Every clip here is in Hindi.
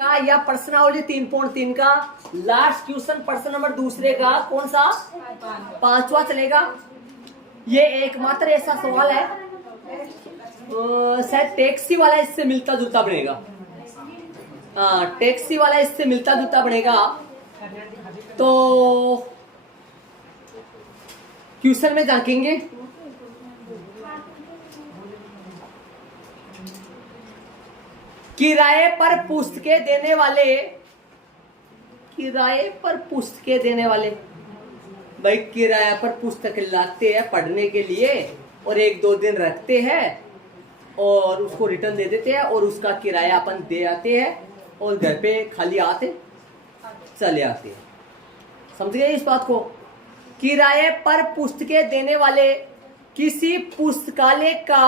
का या प्रश्नावली 3.3 का लास्ट क्वेश्चन प्रश्न नंबर दूसरे का कौन सा 5वां चलेगा। ये एकमात्र ऐसा सवाल है शायद टैक्सी वाला इससे मिलता जुलता बनेगा। हाँ, टैक्सी वाला इससे मिलता जुलता बनेगा। तो क्वेश्चन में झांकेंगे। किराए पर पुस्तकें देने वाले, किराए पर पुस्तकें देने वाले भाई किराए पर पुस्तक लाते हैं पढ़ने के लिए और 1-2 दिन रखते हैं और उसको रिटर्न दे देते हैं और उसका किराया अपन दे आते हैं और घर पे खाली आते चले आते हैं। समझ गए इस बात को। किराए पर पुस्तकें देने वाले किसी पुस्तकालय का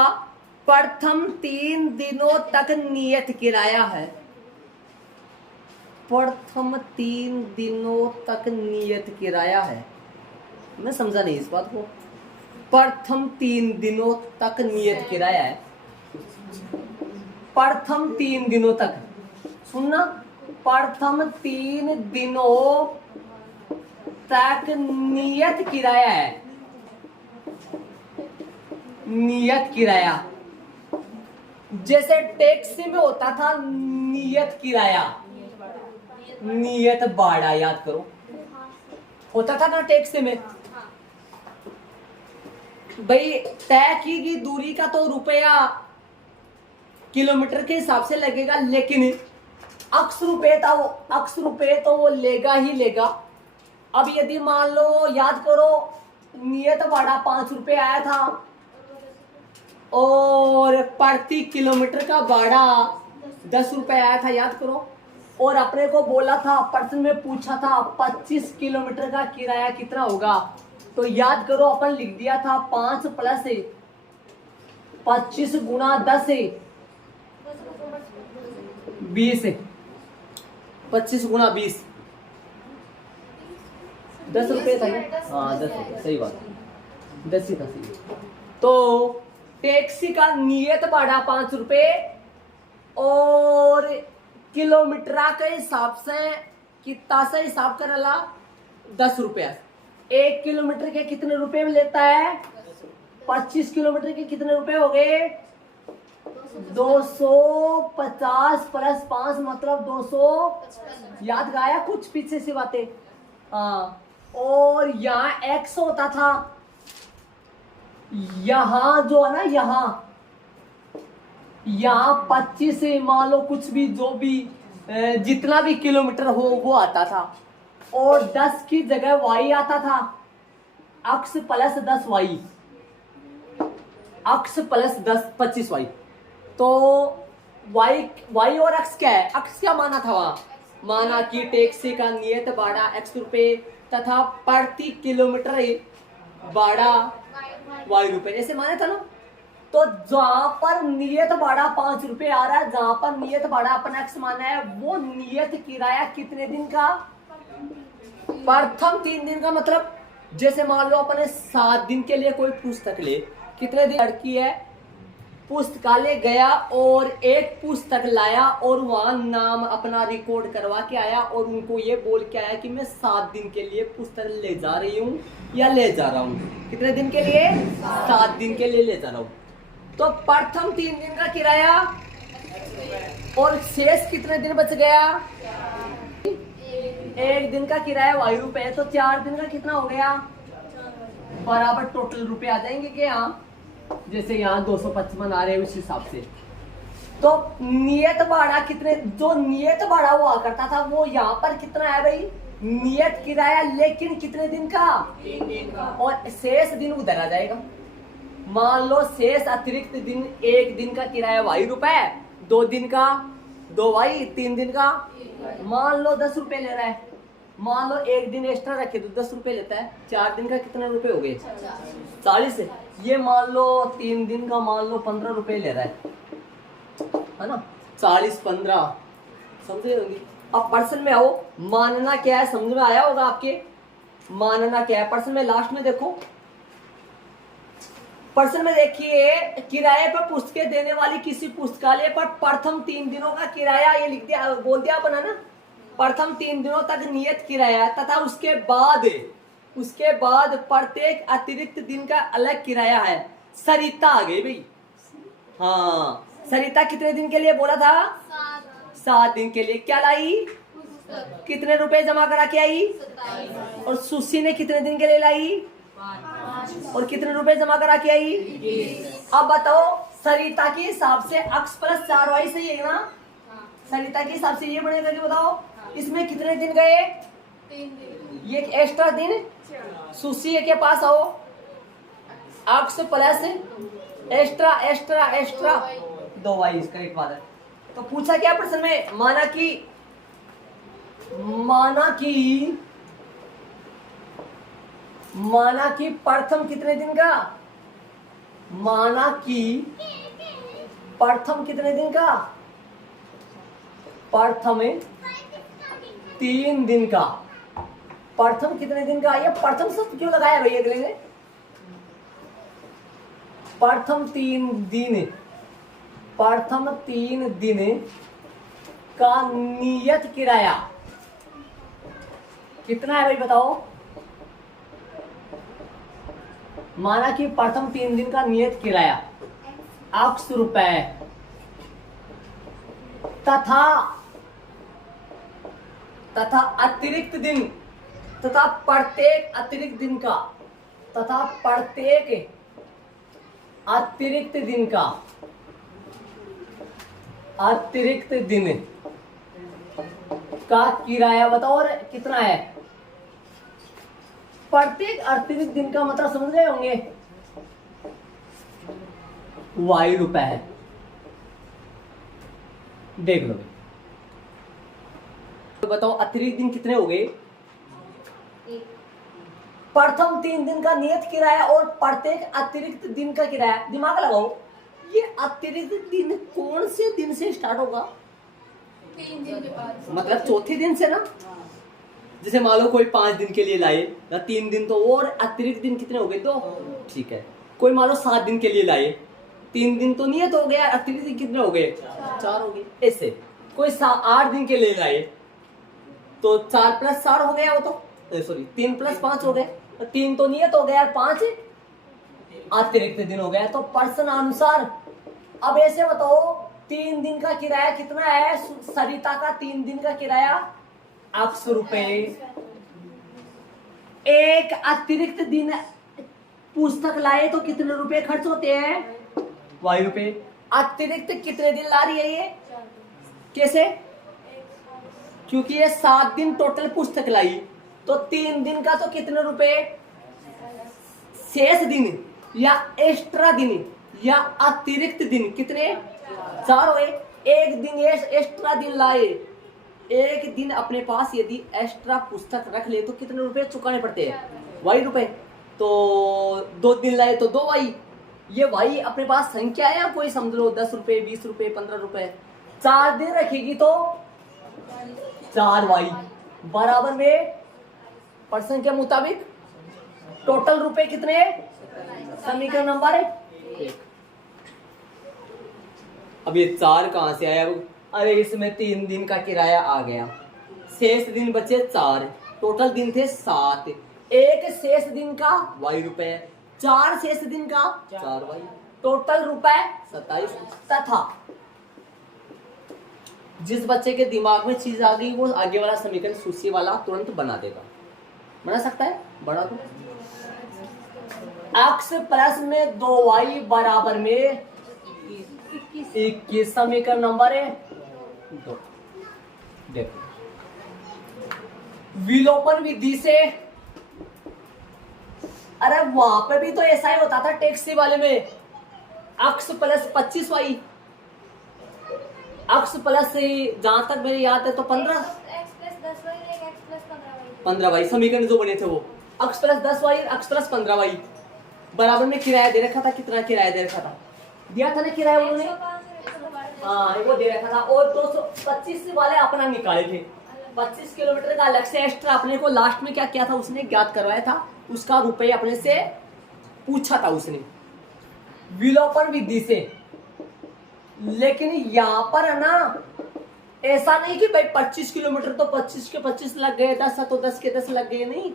प्रथम 3 दिनों तक नियत किराया है। प्रथम 3 दिनों तक नियत किराया है। मैं समझा नहीं इस बात को। प्रथम 3 दिनों तक नियत किराया है। प्रथम 3 दिनों तक सुनना, प्रथम 3 दिनों तक नियत किराया है। नियत किराया जैसे टैक्सी में होता था नियत किराया, नियत भाड़ा, याद करो होता था ना टैक्सी में भाई। तय की गई दूरी का तो रुपया किलोमीटर के हिसाब से लगेगा, लेकिन अक्स रुपए तो वो लेगा ही लेगा। अब यदि मान लो, याद करो, नियत भाड़ा 5 रुपए आया था और प्रति किलोमीटर का भाड़ा 10 रुपए आया था, याद करो। और अपने को बोला था, प्रश्न में पूछा था 25 किलोमीटर का किराया कितना होगा। तो याद करो अपन लिख दिया था 5 + 25 गुणा 10 है 20 है। 25 गुणा 20 10 रुपए था। हाँ 10 रुपए, सही बात, 10 ही था सही। तो टैक्सी का नियत भाड़ा 5 रुपए और किलोमीटर के हिसाब से कितना सा हिसाब करला 10 रुपया। 1 किलोमीटर के कितने रुपए में लेता है? 25 किलोमीटर के कितने रुपए हो गए? 250 + 5 मतलब 200। याद गाया कुछ पीछे से बातें। हाँ, और यहाँ x होता था, यहाँ जो है ना, यहाँ 25 मान लो, कुछ भी जो भी जितना भी किलोमीटर हो वो आता था। और 10 की जगह y आता था, x + 10y, x + 10 25y। तो y और x क्या है? x क्या माना था वहां? माना कि टैक्सी का नियत भाड़ा x रुपए तथा प्रति किलोमीटर भाड़ा y रुपए, ऐसे माना था ना। तो जहां पर नियत भाड़ा 5 रुपए आ रहा है, जहां पर नियत भाड़ा अपन x माना है, वो नियत किराया कितने दिन का? प्रथम 3 दिन का। मतलब जैसे मान लो अपने 7 दिन के लिए कोई पुस्तक ले, कितने दिन लड़की है पुस्तकालय गया और एक पुस्तक लाया और वहां नाम अपना रिकॉर्ड करवा के आया और उनको ये बोल के आया कि मैं 7 दिन के लिए पुस्तक ले जा रही हूँ या ले जा रहा हूँ। कितने दिन के लिए? 7 दिन के लिए ले जा रहा हूँ। तो प्रथम 3 दिन का किराया और शेष कितने दिन बच गया? 1 दिन का किराया y रुपए, तो 4 दिन का कितना हो गया? बराबर टोटल रुपए आ जाएंगे क्या? यहाँ जैसे यहाँ 255 आ रहे हैं उस हिसाब से। तो नियत भाड़ा कितने, जो नियत भाड़ा हुआ करता था वो यहाँ पर कितना है भाई? नियत किराया, लेकिन कितने दिन का? 3 दिन का। और शेष दिन उधर आ जाएगा। मान लो शेष अतिरिक्त दिन, 1 दिन का किराया y रुपए, 2 दिन का 2y, 3 दिन का मान लो 10 रुपए ले रहा है। मान लो 1 दिन एक्स्ट्रा रखे तो 10 रुपए लेता है। 4 दिन का कितने रुपए हो गए? 40। ये मान लो 3 दिन का मान लो 15 रुपए ले रहा है ना। 40 15 समझे होंगे। अब पर्सन में आओ, मानना क्या है समझ में आया होगा आपके। मानना क्या है पर्सन में? लास्ट में देखो प्रश्न में देखिए, किराए पर पुस्तकें देने वाली किसी पुस्तकालय पर प्रथम 3 दिनों का किराया, ये लिख दिया, बोल दिया अपना ना, प्रथम 3 दिनों तक नियत किराया तथा उसके बाद प्रत्येक अतिरिक्त दिन का अलग किराया है। सरिता आ गई भाई। हाँ, सरिता कितने दिन के लिए बोला था? 7 दिन के लिए। क्या लाई? कितने रुपए जमा करा के आई? 27। और सुशी ने कितने दिन के लिए लाई? 5। और कितने रुपए जमा करा के आई? 20। अब बताओ, सरिता के हिसाब से x + 4y सही है ना? सरिता के हिसाब से ये बनेगा कि बताओ इसमें कितने दिन गए? 3 दिन। ये एक्स्ट्रा दिन सुशी के पास आओ, x + एक्स्ट्रा 2y, इसका एक बात है। तो पूछा क्या प्रश्न में? माना कि प्रथम कितने दिन का? माना कि प्रथम कितने दिन का? प्रथम 3 दिन का। प्रथम कितने दिन का? ये प्रथम शब्द क्यों लगाया भाई अगले ने? प्रथम 3 दिन का नियत किराया कितना है भाई बताओ? माना कि प्रथम 3 दिन का नियत किराया x रुपए तथा अतिरिक्त दिन तथा प्रत्येक अतिरिक्त दिन का अतिरिक्त दिन का किराया बताओ। और कितना है? प्रत्येक अतिरिक्त दिन का मतलब समझ गए होंगे, y रुपए है। देख लो तो बताओ अतिरिक्त दिन कितने हो गए? प्रथम 3 दिन का नियत किराया और प्रत्येक अतिरिक्त दिन का किराया। दिमाग लगाओ, ये अतिरिक्त दिन कौन से दिन से स्टार्ट होगा? 3 दिन के बाद, मतलब चौथे दिन से ना। जैसे मान लो कोई 5 दिन के लिए लाए या 3 दिन, तो और अतिरिक्त दिन कितने हो गए? 2। ठीक है। कोई मान लो 7 दिन के लिए लाए, 3 दिन तो नियत हो गया, अतिरिक्त दिन कितने हो गए? 4 हो गए। ऐसे कोई 8 दिन के लिए लाए तो 4 + 4 हो गया, वो तो सॉरी 3 + 5 हो गए, 3 तो नियत हो गया, 5 अतिरिक्त दिन हो गया। तो प्रश्न अनुसार अब ऐसे बताओ 3 दिन का किराया कितना है? सरिता का 3 दिन का किराया x रुपए। एक अतिरिक्त दिन पुस्तक लाए तो कितने रुपए खर्च होते हैं? y रुपए। अतिरिक्त कितने दिन ला रही है ये? कैसे? क्योंकि ये 7 दिन टोटल पुस्तक लाई, तो 3 दिन का तो कितने रुपए? शेष दिन या एक्स्ट्रा दिन या अतिरिक्त दिन कितने? 4 हुए। एक दिन ये एक्स्ट्रा दिन लाए, एक दिन अपने पास यदि एक्स्ट्रा पुस्तक रख ले तो कितने रुपए चुकाने पड़ते हैं? y रुपए। तो 2 दिन लाए तो 2y। ये y अपने पास संख्या है या कोई समझ लो 10 रुपए, 20 रुपए, 15 रुपए। 4 दिन रखेगी तो 4y बराबर में प्रश्न के मुताबिक टोटल रुपए कितने? समीकरण नंबर 1। अब ये 4 कहां से आया? अरे इसमें 3 दिन का किराया आ गया, शेष दिन बचे 4, टोटल दिन थे 7। एक शेष दिन का y रुपए, 4 शेष दिन का 4y, टोटल रुपए 27। तथा जिस बच्चे के दिमाग में चीज आ गई वो आगे वाला समीकरण सूची वाला तुरंत बना देगा। बना सकता है? बना दो। x प्लस में 2y बराबर में 21 समीकरण नंबर 2। देखो विलोपन विधि से, अरे वहां पे भी तो ऐसा ही होता था टैक्सी वाले में, x plus 25y, x plus जहां तक मेरे याद है तो 15y समीकरण जो बने थे वो x plus 10y, x plus 15y बराबर में किराया दे रखा था। कितना किराया दे रखा था? दिया था ना किराया उन्होंने? हाँ वो दे रखा था। और 225 वाले अपना निकाले थे, 25 किलोमीटर का अलग से एक्स्ट्रा अपने को लास्ट में क्या किया था उसने ज्ञात करवाया था, उसका रुपये अपने से पूछा था उसने। विलोपन विधि से। लेकिन यहां पर है ना, ऐसा नहीं कि भाई 25 किलोमीटर तो 25 के 25 लग गए, 10 है तो 10 के 10 लग गए, नहीं।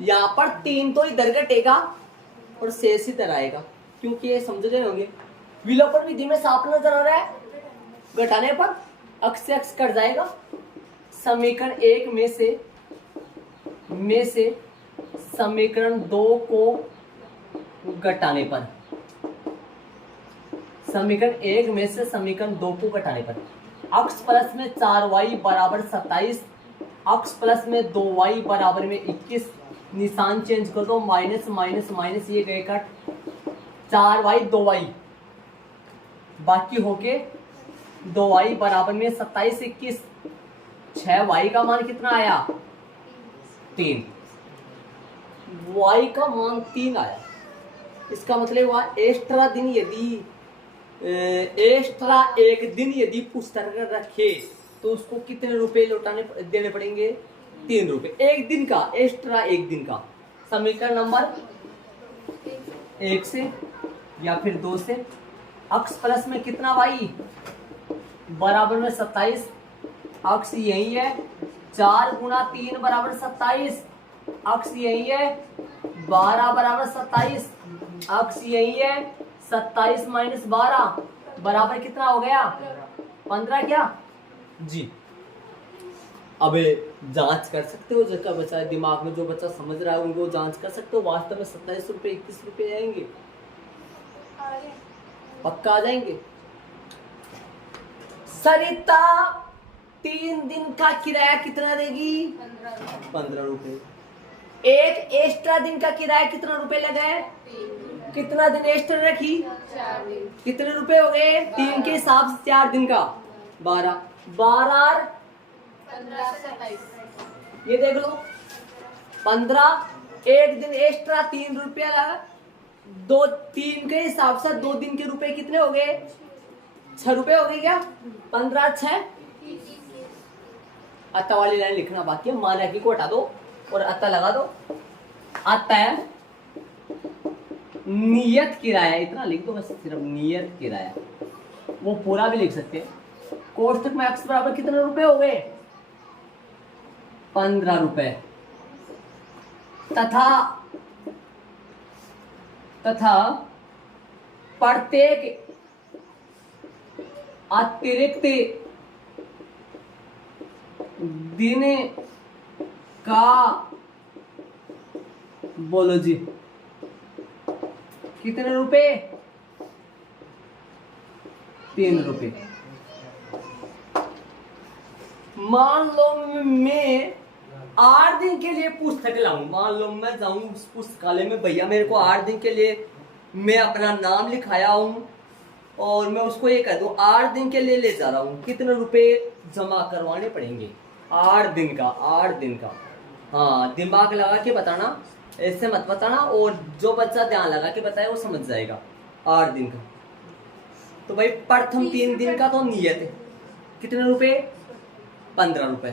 यहां पर 3 तो इधर घटेगा और शेष इधर आएगा, क्योंकि ये समझ गए होंगे। विलोपन विधि में साफ नजर आ रहा है, घटाने पर अक्स से अक्स कट जाएगा। समीकरण 1 में से समीकरण 2 को घटाने पर, समीकरण 1 में से समीकरण 2 को घटाने पर अक्स प्लस में 4y बराबर 27, अक्स प्लस में 2y बराबर में 21, निशान चेंज कर दो, माइनस माइनस माइनस ये गए कट, 4y 2y बाकी होके 2y बराबर में 27 21, 6y का मान कितना आया 3, y का मान 3 आया। इसका मतलब हुआ एक्स्ट्रा दिन यदि एक्स्ट्रा एक दिन यदि पुस्तक रखे तो उसको कितने रुपए लौटाने देने पड़ेंगे 3 रुपए एक दिन का, एक्स्ट्रा एक दिन का। समीकरण नंबर 1 से या फिर 2 से अक्स प्लस में कितना y बराबर में 27, अक्स यही है 4 गुना 3 बराबर 27, अक्स यही है 12 बराबर 27, अक्स यही है 27 माइनस 12 बराबर कितना हो गया 15 क्या जी। अब जांच कर सकते हो, जिसका बच्चा दिमाग में जो बच्चा समझ रहा है उनको जांच कर सकते हो। वास्तव में 27 रुपये 21 रुपये आएंगे, पक्का आ जाएंगे। सरिता 3 दिन का किराया कितना देगी 15 रुपए। एक एक्स्ट्रा दिन का किराया कितना रुपए लगा है, कितना दिन एक्स्ट्रा रखी, कितने रुपए हो गए 3 के हिसाब से 4 दिन का 12 12 ये देख लो 15, एक दिन एक्स्ट्रा 3 रुपया लगा, 3 के हिसाब से 2 दिन के रुपए कितने हो गए 6 रुपए हो गए क्या 15 6। अत्ता वाली लाइन लिखना बाकी है, माना की को हटा दो और अत्ता लगा दो। आता है नियत किराया, इतना लिख दो बस, सिर्फ नियत किराया, वो पूरा भी लिख सकते हैं। कोष्टक में x बराबर कितने रुपए हो गए 15 रुपए, तथा प्रत्येक अतिरिक्त दिन का बोलो जी कितने रुपए 3 रुपए। मान लो मैं 8 दिन के लिए पुस्तक लाऊं, मान लो मैं जाऊं उस पुस्तकालय में, भैया मेरे को 8 दिन के लिए मैं अपना नाम लिखाया हूं और मैं उसको ये कह दूं 8 दिन के लिए ले जा रहा हूं, कितने रुपए जमा करवाने पड़ेंगे 8 दिन का 8 दिन का। हाँ दिमाग लगा के बताना, ऐसे मत बताना, और जो बच्चा ध्यान लगा के बताए वो समझ जाएगा 8 दिन का। तो भाई प्रथम 3 दिन का तो नियत है कितने रुपए 15 रुपए,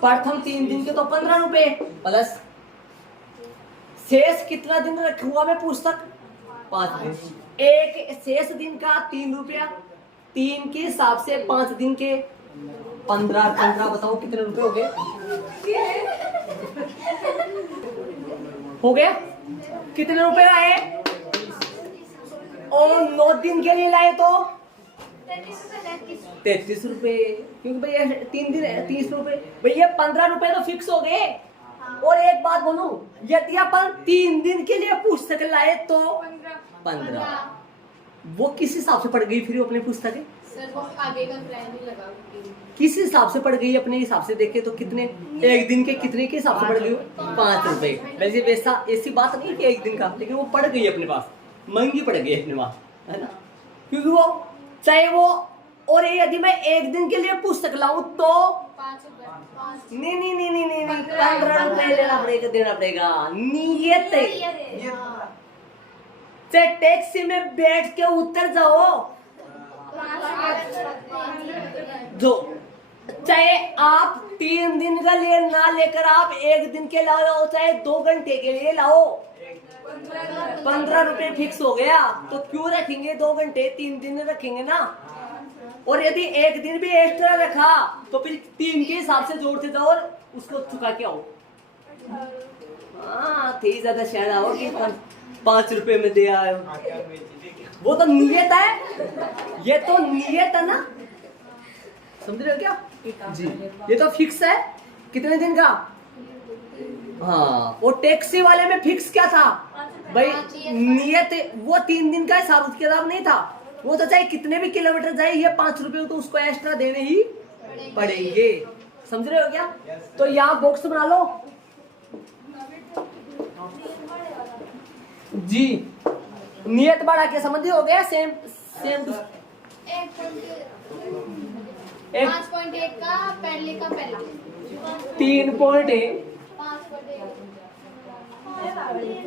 प्रथम 3 दिन के तो 15 रुपए प्लस शेष कितना दिन रखा हुआ मैं पुस्तक 5 दिन, एक शेष दिन का 3 रुपया, 3 के हिसाब से 5 दिन के 15 बताओ कितने रुपए हो गए कितने रुपए आए, और 9 दिन के लिए लाए तो 33 रुपए, क्योंकि भैया 3 दिन 30 रुपए, भैया 15 रुपए तो फिक्स हो गए। और एक बात बोलूं, यदि अपन 3 दिन के लिए पुस्तक लाए तो 15, वो किस हिसाब से पड़ गई फिर अपनी पुस्तक सर वो आगे का प्लान ही लगा, किस हिसाब से पड़ गई अपने हिसाब से देखे तो कितने एक दिन के कितने के हिसाब से पड़ गई 5 रुपए। वैसे वैसा ऐसी बात नहीं कि एक दिन का, लेकिन वो पड़ गई अपने पास, महंगी पड़ गई अपने पास, है ना, क्योंकि वो चाहे वो, और यदि मैं एक दिन के लिए पुस्तक लाऊं तो 5 रुपए नहीं 15 रुपए देना पड़ेगा नियत। चाहे टैक्सी में बैठ के उतर जाओ, जो चाहे आप 3 दिन का लिए ना लेकर आप 1 दिन के लाओ, चाहे 2 घंटे के लिए लाओ, 15 रुपए फिक्स हो गया। तो क्यों रखेंगे 2 घंटे, 3 दिन रखेंगे ना। और यदि एक दिन भी एक्स्ट्रा रखा तो फिर 3 के हिसाब से जोड़ते जाओ और उसको चुका के आओ। हाँ थी ज्यादा शायद आओ कि 5 रुपए में दे आए। वो तो नियत है, ये तो नियत है ना, समझ रहे हो क्या जी। ये तो फिक्स है कितने दिन का। हाँ और टैक्सी वाले में फिक्स क्या था भाई, नियत वो 3 दिन का हिसाब किताब नहीं था। वो तो चाहे कितने भी किलोमीटर जाए, ये 5 रुपए तो उसको एक्स्ट्रा देने ही पड़ेंगे। समझ रहे हो क्या। तो यहाँ बॉक्स बना लो जी। नियत बढ़ा के समझ हो गया। सेम सेम टू 5.1 का पहले का पहला 3.1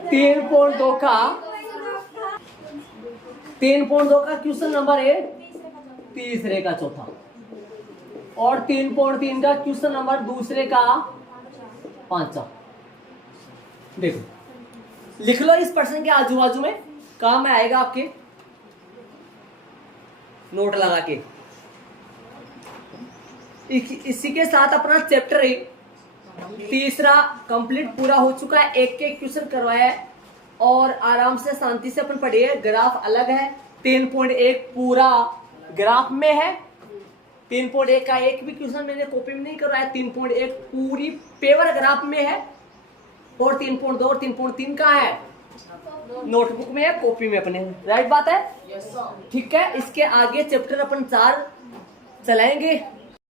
3.2 का 3.2 का क्वेश्चन नंबर है तीसरे का चौथा, और 3.3 का क्वेश्चन नंबर दूसरे का पांचवा। देखो लिख लो इस प्रश्न के आजू बाजू में, काम में आएगा आपके, नोट लगा के। इसी के साथ अपना चैप्टर है तीसरा कंप्लीट पूरा हो चुका है। एक एक क्वेश्चन करवाया है और आराम से शांति से अपन पढ़िए। ग्राफ अलग है, 3.1 पूरा ग्राफ में है। 3.1 का एक भी क्वेश्चन मैंने कॉपी में नहीं करवाया। 3.1 पूरी पेपर ग्राफ में है, और 3.2 और 3.3 का है नोटबुक में है, कॉपी में अपने। राइट बात है, ठीक है। इसके आगे चैप्टर अपन 4 चलाएंगे।